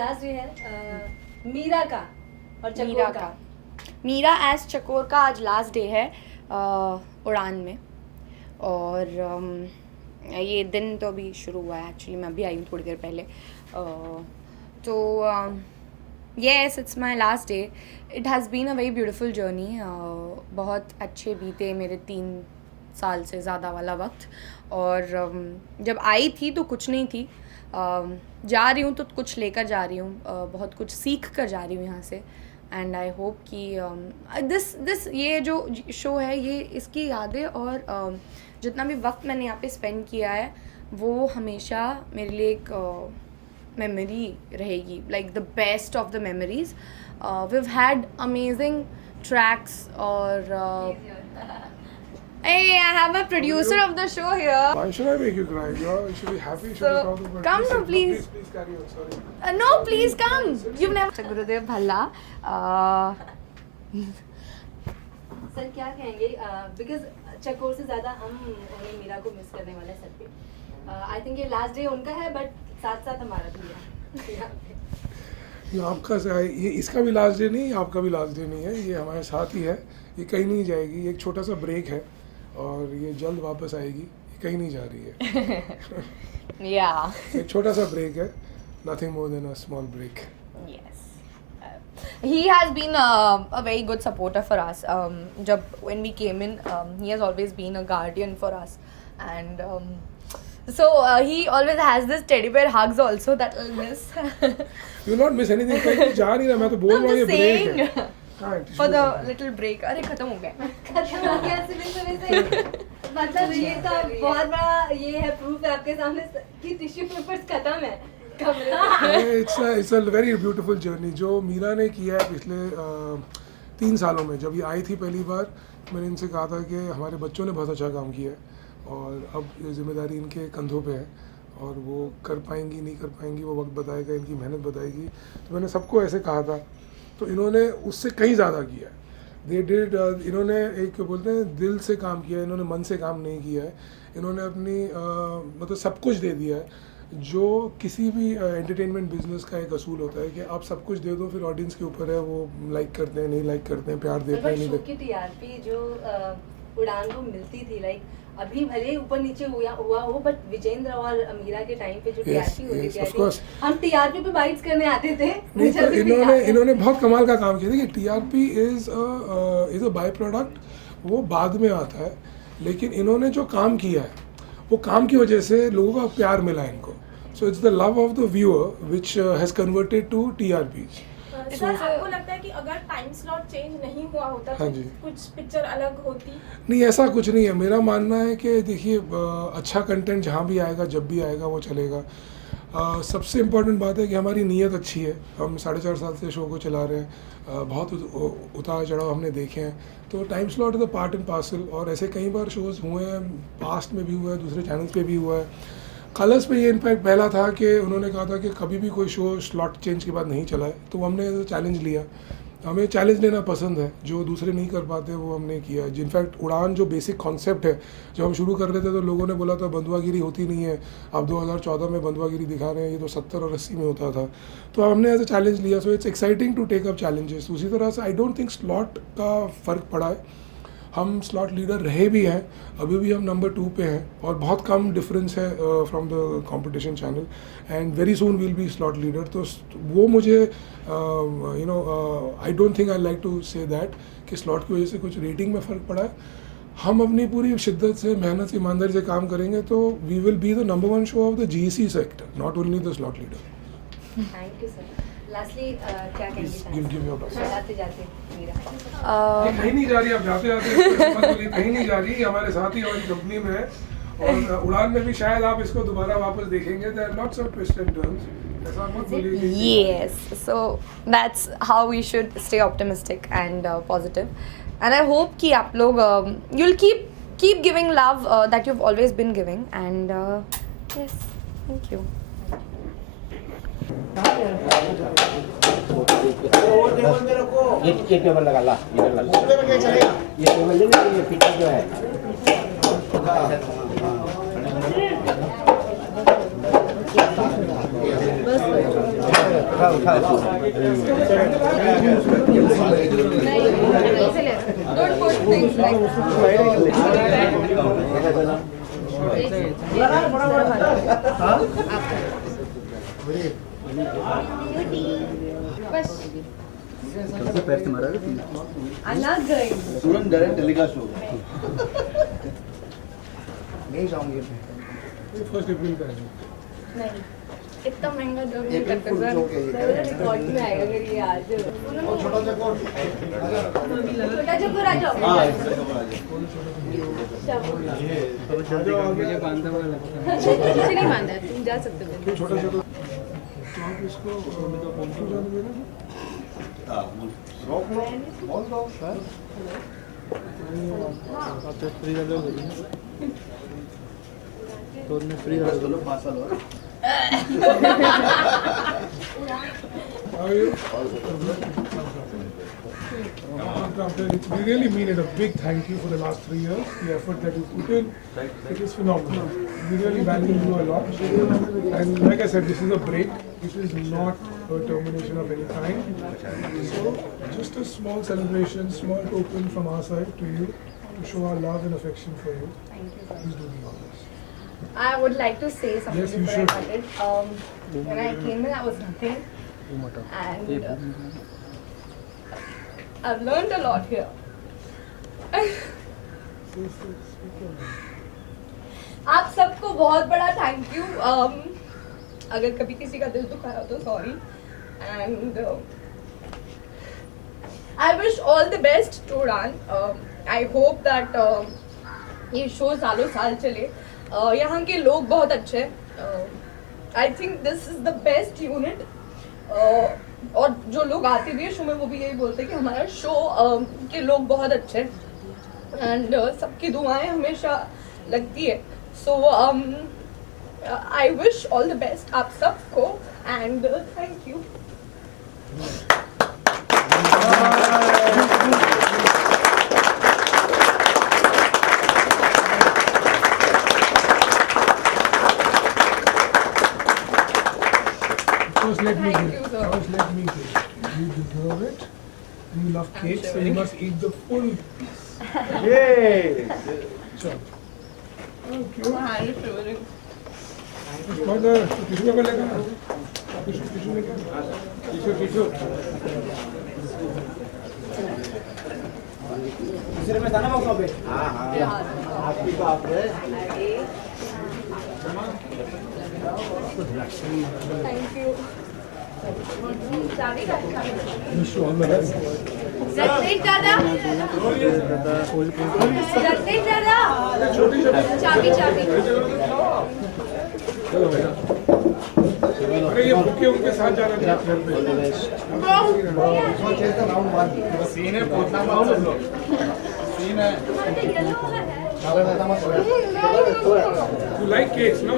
Last day है मीरा का और चकोर का। मीरा एज चकोर का आज लास्ट डे है उड़ान में। और ये दिन तो अभी शुरू हुआ है, एक्चुअली मैं अभी आई हूँ थोड़ी देर पहले। तो yes, it's my last day. It has been a very beautiful journey. बहुत अच्छे बीते मेरे 3 साल से ज़्यादा वाला वक्त। और जब आई थी तो कुछ नहीं थी, जा रही हूँ तो कुछ लेकर जा रही हूँ, बहुत कुछ सीख कर जा रही हूँ यहाँ से। एंड आई होप कि दिस ये जो शो है ये इसकी यादें और जितना भी वक्त मैंने यहाँ पे स्पेंड किया है वो हमेशा मेरे लिए एक मेमोरी रहेगी, like the best of the memories. We've had amazing tracks और hey, I have a producer of the show here. Why should I make you cry? You should be happy. You should be proud of it. Come no, please. Please carry on. Sorry. No, please come. You've never. Gurudev Bhalla. Sir क्या कहेंगे, because चकोर से ज़्यादा हम उन्हें मीरा को miss करने वाले हैं सर पे। आई थिंक ये लास्ट डे उनका है, बट साथ साथ हमारा भी है। ये आपका ये इसका भी लास्ट डे नहीं, आपका भी लास्ट डे नहीं है, ये हमारे साथ ही है। ये कहीं नहीं जाएगी, ये एक छोटा सा ब्रेक है और ये जल्द वापस आएगी, ये कहीं नहीं जा रही है। Yeah. एक छोटा सा ब्रेक है, nothing more than a small break. Yes. He has been a very good supporter for us. When we came in, he has always been a guardian for us, and so he always has this teddy bear hugs also that I'll miss. You will not miss anything. कहीं जा नहीं रहा, मैं तो बोल रहा हूँ ये ब्रेक है। For the little break. अरे खत्म हो गया। खत्म हो गया से मतलब ये तो बहुत बड़ा ये है, प्रूफ है आपके सामने कि टिश्यू पेपर्स खत्म है कमरे। It's a very beautiful journey जो मीरा ने किया है पिछले 3 सालों में। जब ये आई थी पहली बार, मैंने इनसे कहा था कि हमारे बच्चों ने बहुत अच्छा काम किया है और अब ये जिम्मेदारी इनके कंधों पे है और वो कर पाएंगी नहीं कर पाएंगी वो वक्त बताएगा, इनकी मेहनत बताएगी। तो मैंने सबको ऐसे कहा था, तो इन्होंने उससे कहीं ज़्यादा किया है। दे डिड इन्होंने एक बोलते हैं दिल से काम किया है, इन्होंने मन से काम नहीं किया है। इन्होंने अपनी मतलब सब कुछ दे दिया है जो किसी भी एंटरटेनमेंट बिजनेस का एक असूल होता है कि आप सब कुछ दे दो, फिर ऑडियंस के ऊपर है वो लाइक करते हैं नहीं लाइक करते हैं, प्यार देते हैं नहीं देते। टीआरपी जो उड़ान को मिलती थी, लाइक अभी भले ऊपर नीचे हुआ हो, बट विजेंद्र और अमीरा के टाइम पे जो टीआरपी होती थी, हम टीआरपी पे बाइट्स करने आते थे। नहीं तो इन्होंने बहुत कमाल का काम किया। देखिए TRP is a by product, वो बाद में आता है, लेकिन इन्होंने जो काम किया है वो काम की वजह से लोगों का प्यार मिला है इनको। So it's the love of the viewer which has converted to TRP. Sir आपको लगता है कि अगर टाइम स्लॉट चेंज नहीं हुआ होता तो कुछ पिक्चर अलग होती? नहीं, ऐसा कुछ नहीं है। मेरा मानना है कि देखिए अच्छा कंटेंट जहाँ भी आएगा जब भी आएगा वो चलेगा। सबसे इम्पोर्टेंट बात है कि हमारी नीयत अच्छी है। हम 4.5 साल से शो को चला रहे हैं, बहुत उतार चढ़ाव हमने देखे हैं, तो time slot is the part and parcel. और ऐसे कई बार शोज़ हुए हैं, पास्ट में भी हुआ है, दूसरे चैनल्स पे भी हुआ है। कलर्स पे ये इनफैक्ट पहला था कि उन्होंने कहा था कि कभी भी कोई शो स्लॉट चेंज के बाद नहीं चला है, तो हमने चैलेंज लिया। हमें चैलेंज लेना पसंद है, जो दूसरे नहीं कर पाते वो हमने किया। इनफैक्ट उड़ान जो बेसिक कॉन्सेप्ट है, जब हम शुरू कर रहे थे तो लोगों ने बोला था बंधुआगिरी होती नहीं है, अब 2014 में बंधुआगिरी दिखा रहे हैं, ये तो 70 और 80 में होता था। तो हमने ऐसा चैलेंज लिया। So it's exciting to take up challenges. उसी तरह से आई डोंट थिंक स्लॉट का फ़र्क पड़ा है। हम स्लॉट लीडर रहे भी हैं, अभी भी हम नंबर 2 पे हैं और बहुत कम डिफरेंस है from the competition channel, and very soon will be slot leader. तो वो मुझे I don't think I like to say that कि स्लॉट की वजह से कुछ रेटिंग में फ़र्क पड़ा है। हम अपनी पूरी शिद्दत से, मेहनत, ईमानदारी से काम करेंगे तो we will be the number 1 show of the GEC sector, not only the slot leader. Thank you sir. Lastly क्या कहेंगे? गिव योर बात। जाते जाते मीरा कहीं नहीं जा रही, अब जाते जाते कहीं नहीं जा रही, हमारे साथ ही हमारी कंपनी में है और उड़ान में भी शायद आप इसको दोबारा वापस देखेंगे। There are lots of twist and turns, ऐसा मत बोलिए। Yes, so that's how we should stay optimistic and positive, and I hope कि आप लोग you'll keep giving love that you've always been giving, and yes, thank you. ये table लगा ला, इधर लगा। ये टेबल ले लो, ये पिक्चर जो है। बस Don't put things like बस अलग गई तुरंत डायरेक्ट टेलीकास्ट होगा फर्स्ट अप्रैल का है नहीं इतना महंगा जब नहीं अप्रैल करते फुल सर जोक है ये रिकॉर्ड में आएगा अगर ये आज छोटा सा कोट छोटा चक्कर आ जाओ हाँ किसी नहीं मानता है तुम जा सकते हो छोटा छोटा तो आप इसको जाने देना रोक लो बोल दो फ्री चलो 5 साल और How are you? We really mean it. A big thank you for the last 3 years. The effort that you put in, it is phenomenal. We really value you a lot. And like I said, this is a break. This is not a termination of any kind. So, just a small celebration, small token from our side to you to show our love and affection for you. Thank you, sir. Please do the honors. I would like to say something Yes, you before should. I cut it. When I came in, I was nothing, and I've learned a lot here. आप सबको बहुत बड़ा thank you. अगर कभी किसी का दिल दुखाया तो sorry. And I wish all the best to Udan. I hope that ये शो सालों साल चले. यहाँ के लोग बहुत अच्छे हैं. I think this is the best unit. और जो लोग आते भी है शो में वो भी यही बोलते हैं कि हमारा शो के लोग बहुत अच्छे हैं. एंड सबकी दुआएं हमेशा लगती है. So I wish all the best आप सबको and thank you. First let me Thank give. you, sir. First let me give. You deserve it. You love cake, so you must eat the full piece. Sure. Thank you. Mother, tissue paper लेकर ना. Tissue लेकर. Tissue. दूसरे में था ना box पे हाँ आपकी तो आप है thank you. Wish you all the best. Jagdish दादा जगदीश दादा चाबी चाबी. चलो बेटा. अरे ये बुके उनके साथ जाना था घर पे. सीन है पोतना माउंट लो सीन है You like cakes, no?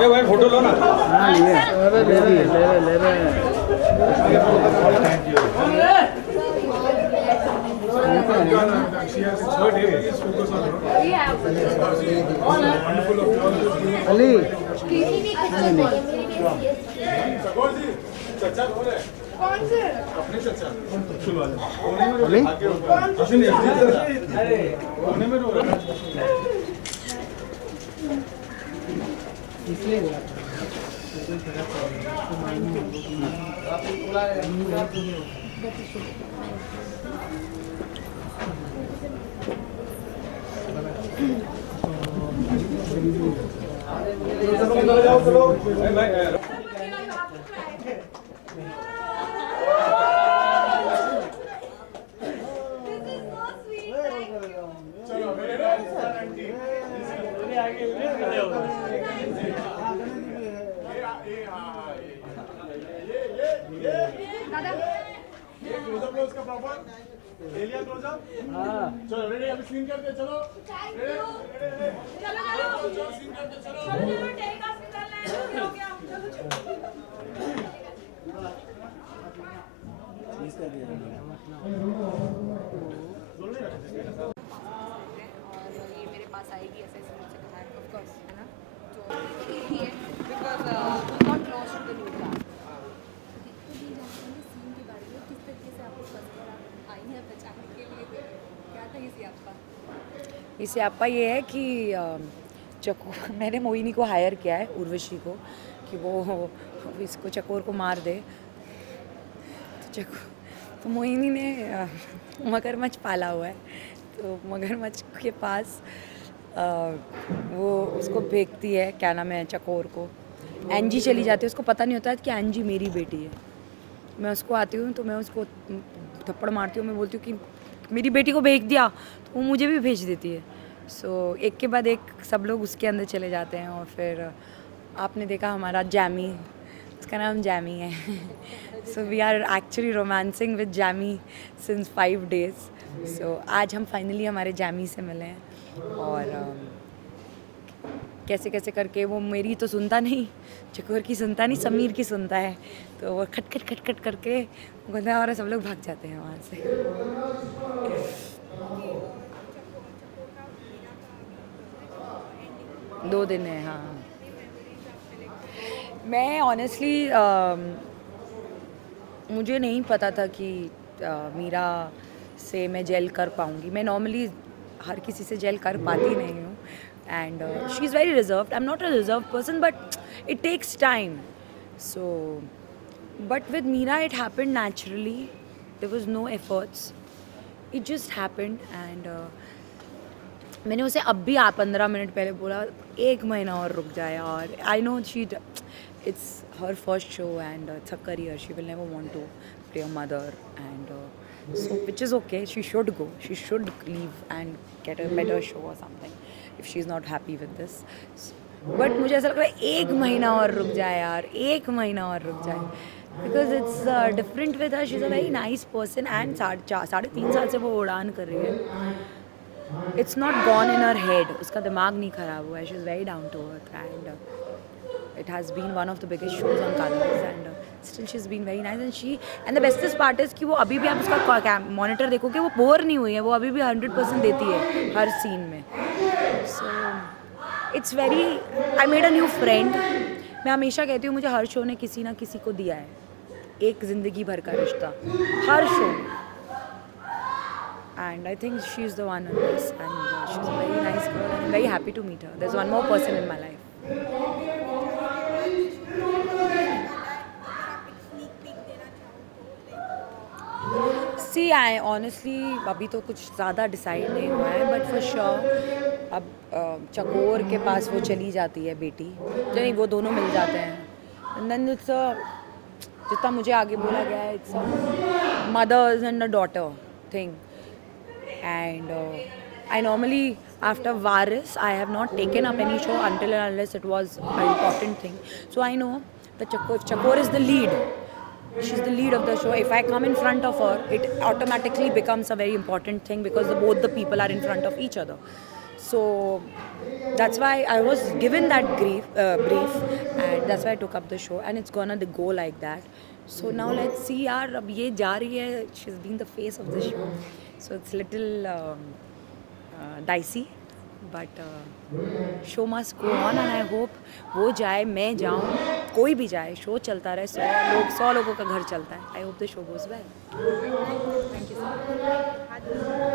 ये भाई फोटो लो ना. She has it's her day. Please focus on her. Wonderful of all this. कौन से अपने चचा चलो कोने में रो रहा है क्लोजअप लो उसका प्रॉपर ले लिया क्लोजअप हां चलो रेडी अभी सीन करते चलो चलो सीन करते चलो टेक ऑफ निकलना है हो गया चलो चीज कर दिया और ये मेरे पास आएगी ऐसे मुझसे कहा है ऑफ कोर्स है ना. इसे आपा ये है कि चकोर मैंने मोहिनी को हायर किया है, उर्वशी को, कि वो इसको चकोर को मार दे। तो मोहिनी ने मगरमच्छ पाला हुआ है, तो मगरमच्छ के पास वो उसको भेजती है, क्या नाम है, चकोर को। एंजी चली जाती है, उसको पता नहीं होता है कि एंजी मेरी बेटी है। मैं उसको आती हूँ तो मैं उसको थप्पड़ मारती हूँ, मैं बोलती हूँ कि मेरी बेटी को भेज दिया, तो वो मुझे भी भेज देती है। सो एक के बाद एक सब लोग उसके अंदर चले जाते हैं। और फिर आपने देखा हमारा जैमी, उसका नाम जैमी है। So we are actually romancing with Jamie since 5 days। So आज हम फाइनली हमारे जैमी से मिले हैं। और कैसे कैसे करके वो मेरी तो सुनता नहीं, चकोर की सुनता नहीं, समीर की सुनता है। तो वो खट खट खट खट करके बोलता है और सब लोग भाग जाते हैं वहाँ से। 2 दिन है, हाँ। मैं ऑनेस्टली मुझे नहीं पता था कि मीरा से मैं जेल कर पाऊँगी। मैं नॉर्मली हर किसी से जेल कर पाती नहीं हूँ। And she is very reserved. I am not a reserve person, but it takes time. So but with Meera it happened naturally, there was no efforts, it just happened. And मैंने उसे अब भी 15 मिनट पहले बोला 1 महीना और रुक जाए। और I know she it's her first show and it's her career. She will never want to play a mother, and so which is okay. She should go. She should leave and get a better show or something if she's not happy with this. But मुझे ऐसा लग रहा है 1 महीना और रुक जाए यार, 1 महीना और रुक जाए, because it's different with her. She's a very nice person and 3.5 साल से वो उड़ान कर रही है. It's not gone in her head. उसका दिमाग नहीं खराब हुआ है. She's very down to earth and it has been one of the biggest shows on Colors, and still she's been very nice. And the bestest part is कि वो अभी भी आप उसका मॉनिटर देखोगे, वो बोर नहीं हुई है, वो अभी भी 100% देती है हर सीन में. So it's very, I made a new friend. मैं हमेशा कहती हूँ मुझे हर शो ने किसी ना किसी को दिया है एक ज़िंदगी भर का रिश्ता, हर शो में. And I think she's the one on this, and she's a very nice girl, and I'm very happy to meet her. There's one more person in my life. See, I honestly अभी तो कुछ ज़्यादा decide नहीं हुआ है, but for sure अब चकोर के पास वो चली जाती है बेटी, नहीं वो दोनों मिल जाते हैं. एंड देन इट्स जितना मुझे आगे बोला गया है, it's mothers and a daughter thing. And I normally, after Varis, I have not taken up any show until and unless it was an important thing. So I know that if Chakor is the lead, she's the lead of the show. If I come in front of her, it automatically becomes a very important thing because both the people are in front of each other. So that's why I was given that brief, and that's why I took up the show, and it's gonna go like that. So now let's see, यार अब ये जा रही है. She's been the face of the show. So it's little dicey, but show must go on, and I hope वो जाए, मैं जाऊँ, कोई भी जाए, शो चलता रहे, 100 लोगों का घर चलता है. I hope the show goes well. Thank you so much.